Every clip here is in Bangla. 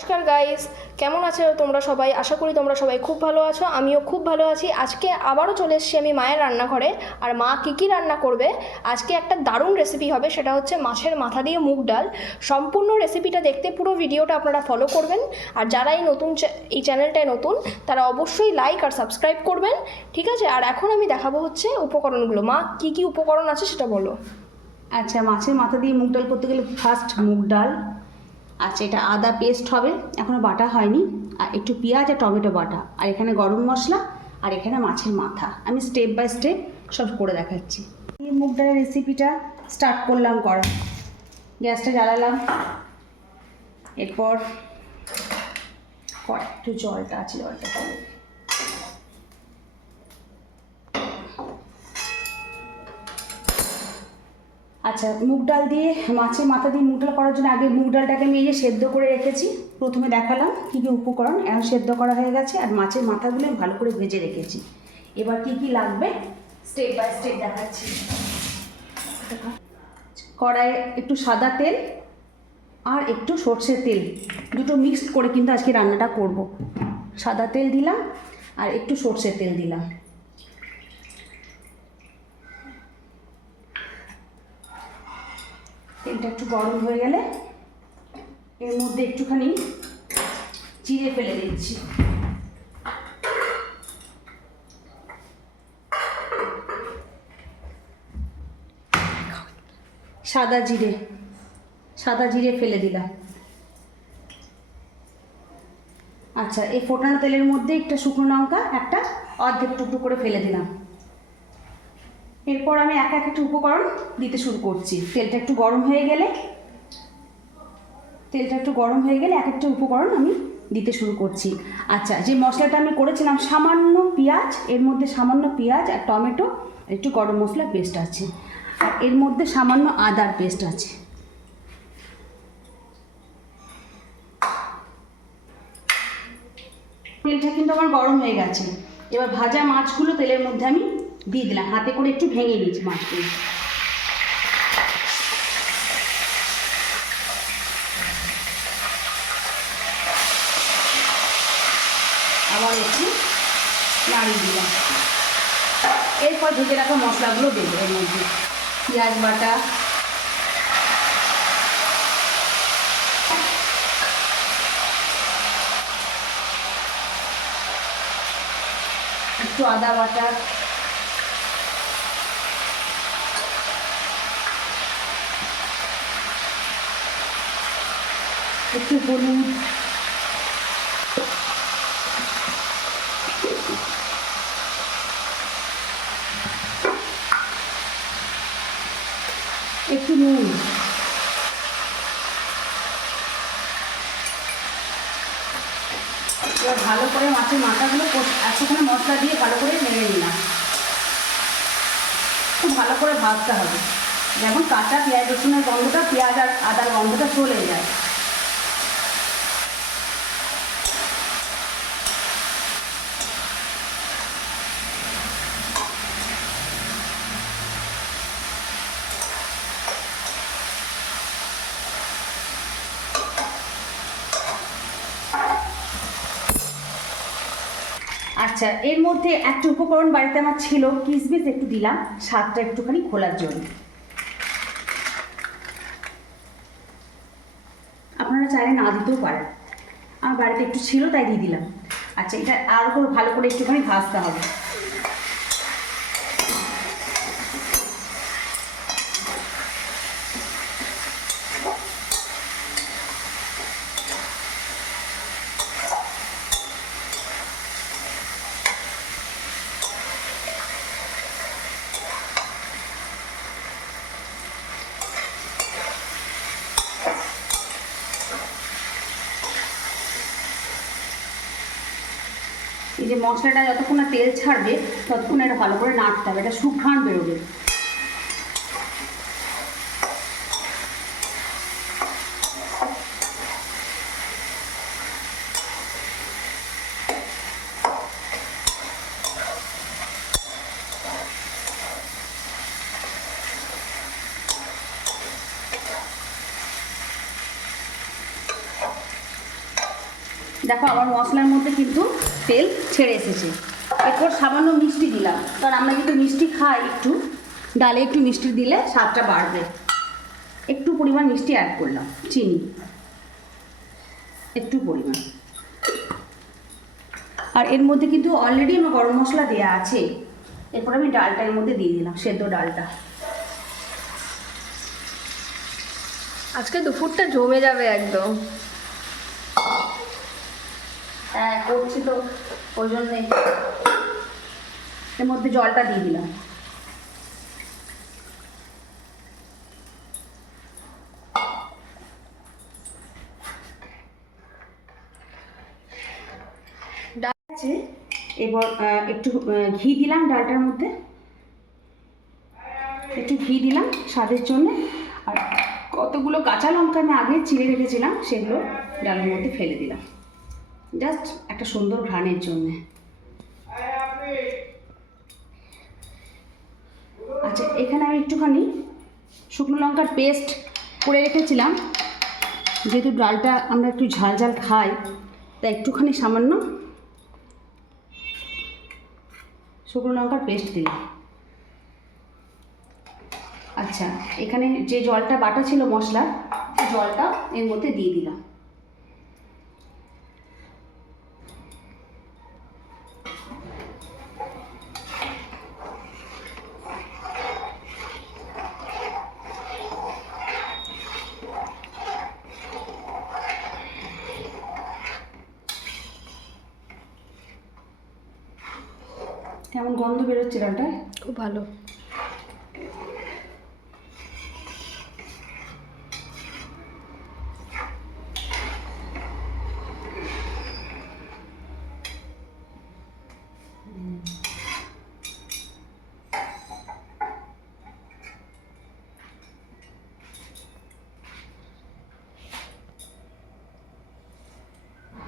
নমস্কার গাইস, কেমন আছো তোমরা সবাই? আশা করি তোমরা সবাই খুব ভালো আছো। আমিও খুব ভালো আছি। আজকে আবারও চলে এসেছি আমি মায়ের রান্নাঘরে। আর মা কী রান্না করবে আজকে, একটা দারুণ রেসিপি হবে, সেটা হচ্ছে মাছের মাথা দিয়ে মুগ ডাল। সম্পূর্ণ রেসিপিটা দেখতে পুরো ভিডিওটা আপনারা ফলো করবেন। আর যারা এই চ্যানেলটায় নতুন তারা অবশ্যই লাইক আর সাবস্ক্রাইব করবেন, ঠিক আছে? আর এখন আমি দেখাবো হচ্ছে উপকরণগুলো। মা কী কী উপকরণ আছে সেটা বলো। আচ্ছা, মাছের মাথা দিয়ে মুগ ডাল করতে গেলে ফার্স্ট মুগ ডাল। আচ্ছা, এটা আদা পেস্ট হবে, এখনও বাটা হয়নি। আর একটু পেঁয়াজ আর টমেটো বাটা, আর এখানে গরম মশলা, আর এখানে মাছের মাথা। আমি স্টেপ বাই স্টেপ সব করে দেখাচ্ছি। এই মুগ ডালের রেসিপিটা স্টার্ট করলাম করা। গ্যাসটা জ্বালালাম, এরপর একটু জলটা আছে, জলটা আচ্ছা, মুগ ডাল দিয়ে মাছের মাথা দিয়ে মুগ ডাল করার জন্য আগে মুগ ডালটাকে আমি সেদ্ধ করে রেখেছি। প্রথমে দেখালাম কী কী উপকরণ, এখন সেদ্ধ করা হয়ে গেছে। আর মাছের মাথাগুলো ভালো করে ভেজে রেখেছি। এবার কি কি লাগবে স্টেপ বাই স্টেপ দেখাচ্ছি। কড়াইয়ে একটু সাদা তেল আর একটু সর্ষের তেল, দুটো মিক্সড করে কিন্তু আজকে রান্নাটা করব। সাদা তেল দিলাম আর একটু সর্ষের তেল দিলাম। তেলটা একটু গরম হয়ে গেলে এর মধ্যে একটুখানি জিরে ফেলে দিচ্ছি। সাদা জিরে ফেলে দিলাম। আচ্ছা, এই ফোটানো তেলের মধ্যে একটা শুকনো লঙ্কা একটা অর্ধেক টুকরো করে ফেলে দিলাম। এরপর আমি এক একটা উপকরণ দিতে শুরু করছি। তেলটা একটু গরম হয়ে গেলে এক একটা উপকরণ আমি দিতে শুরু করছি। আচ্ছা, যে মশলাটা আমি করেছিলাম, সামান্য পেঁয়াজ, এর মধ্যে সামান্য পেঁয়াজ আর টমেটো, একটু গরম মশলা পেস্ট আছে, আর এর মধ্যে সামান্য আদার পেস্ট আছে। তেলটা কিন্তু আমার গরম হয়ে গেছে। এবার ভাজা মাছগুলো তেলের মধ্যে আমি দিয়ে দিলাম, হাতে করে একটু ভেঙে নিয়েছি মাছগুলো। আবার একটু নাড়িয়ে দিলাম। এরপর ভেজে রাখা মশলাগুলো দেবো এর মধ্যে। পেঁয়াজ বাটা, একটু আদা বাটা, একটু হলুদ, একটু নুন, এবার ভালো করে মাছের মাথাগুলো একটুখানি মশলা দিয়ে ভালো করে নেড়ে নিলাম। খুব ভালো করে ভাজতে হবে, যেমন কাঁচা পেঁয়াজ রসুনের গন্ধটা, পেঁয়াজ আর আদার গন্ধটা চলে যায়। আচ্ছা, এর মধ্যে একটা উপকরণ বাড়িতে আমার ছিল, কিশমিশ একটু দিলাম, স্বাদটা একটুখানি খোলার জন্য। আপনারা চাইলে না দিতেও পারেন, আমার বাড়িতে একটু ছিল তাই দিয়ে দিলাম। আচ্ছা, এটা আরও ভালো করে একটুখানি ভাজতে হবে। এই যে মশলাটা যতক্ষণ না তেল ছাড়বে ততক্ষণ এটা ভালো করে নাড়তে হবে, এটা সুঘ্রাণ বেরোবে। দেখো আমার মশলার মধ্যে কিন্তু তেল ছেড়ে এসেছে। এরপর সামান্য মিষ্টি দিলাম, কারণ আমরা কিন্তু মিষ্টি খাই একটু, ডালে একটু মিষ্টি দিলে স্বাদটা বাড়বে। একটু পরিমাণ মিষ্টি অ্যাড করলাম, চিনি একটু পরিমাণ। আর এর মধ্যে কিন্তু অলরেডি আমার গরম মশলা দেওয়া আছে। এরপর আমি ডালটা এর মধ্যে দিয়ে দিলাম, সেদ্ধ ডালটা। আজকে দুপুরটা জমে যাবে একদম। হ্যাঁ করছি তো, ওই জন্যে এর মধ্যে জলটা দিয়ে দিলাম। ডাল আছে, এবার একটু ঘি দিলাম ডালটার মধ্যে, একটু ঘি দিলাম স্বাদের জন্য। আর কতগুলো কাঁচা লঙ্কা আমি আগে চিড়ে রেখেছিলাম, সেগুলো ডালের মধ্যে ফেলে দিলাম, জাস্ট একটা সুন্দর ঘ্রাণের জন্যে। আচ্ছা, এখানে আমি একটুখানি শুকনো লঙ্কার পেস্ট করে রেখেছিলাম, যেহেতু ডালটা আমরা একটু ঝাল ঝাল খাই, তাই একটুখানি সামান্য শুকনো লঙ্কার পেস্ট দিলাম। আচ্ছা, এখানে যে জলটা বাটা ছিল মশলা, সেই জলটা এর মধ্যে দিয়ে দিলাম। কেমন গন্ধ বেরোচ্ছে ডালটা, খুব ভালো।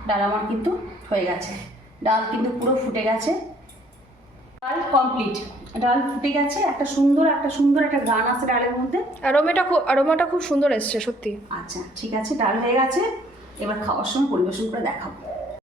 ডাল আমার কিন্তু হয়ে গেছে, ডাল কিন্তু পুরো ফুটে গেছে, ডাল কমপ্লিট। ডাল ফুটে গেছে, একটা সুন্দর একটা গান আছে ডালের মধ্যে। অ্যারোমাটা খুব সুন্দর এসছে সত্যি। আচ্ছা ঠিক আছে, ডাল হয়ে গেছে, এবার খাওয়ার সময় পরিবেশন করে দেখাবো।